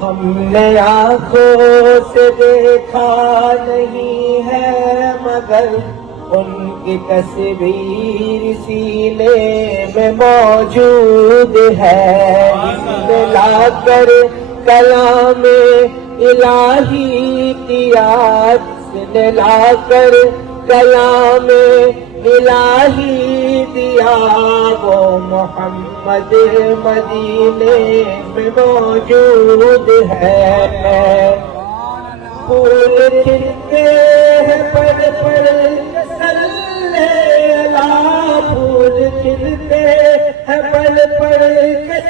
ہم نے آنکھوں سے دیکھا نہیں ہے مگر ان کی تصویر سینے میں موجود ہے، جس نے لا کر کلام الہی دیا، جس نے لا کر کلام الہی دیا، وہ محمد مدینے میں موجود ہے۔ پھول کھلتے ہیں پر صلی اللہ، پھول کھلتے ہیں پر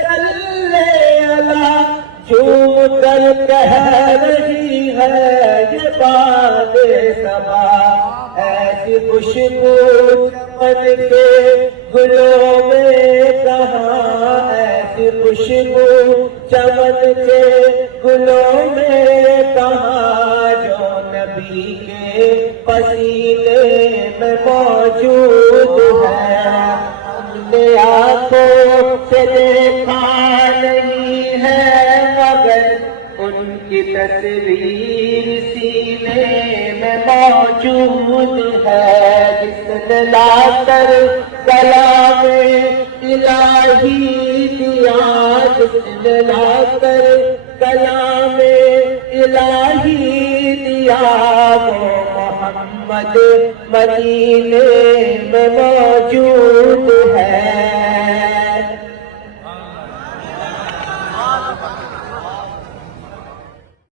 صلی اللہ، جھوم کر کہہ رہی ہے یہ باد صبا، ایسی خوشبو چمن کے گلوں میں کہاں، ایسی خوشبو چمن کے گلوں میں کہاں، جو نبی کے پسینے میں موجود ہے۔ ہم نے آنکھوں سے دیکھا نہیں ہے مگر ان کی تصویر سینے میں موجود ہے، جس نے لا کر کلام الہی دیا، جس نے لا کر کلام الہی دیا، وہ محمد مدینے میں موجود ہے۔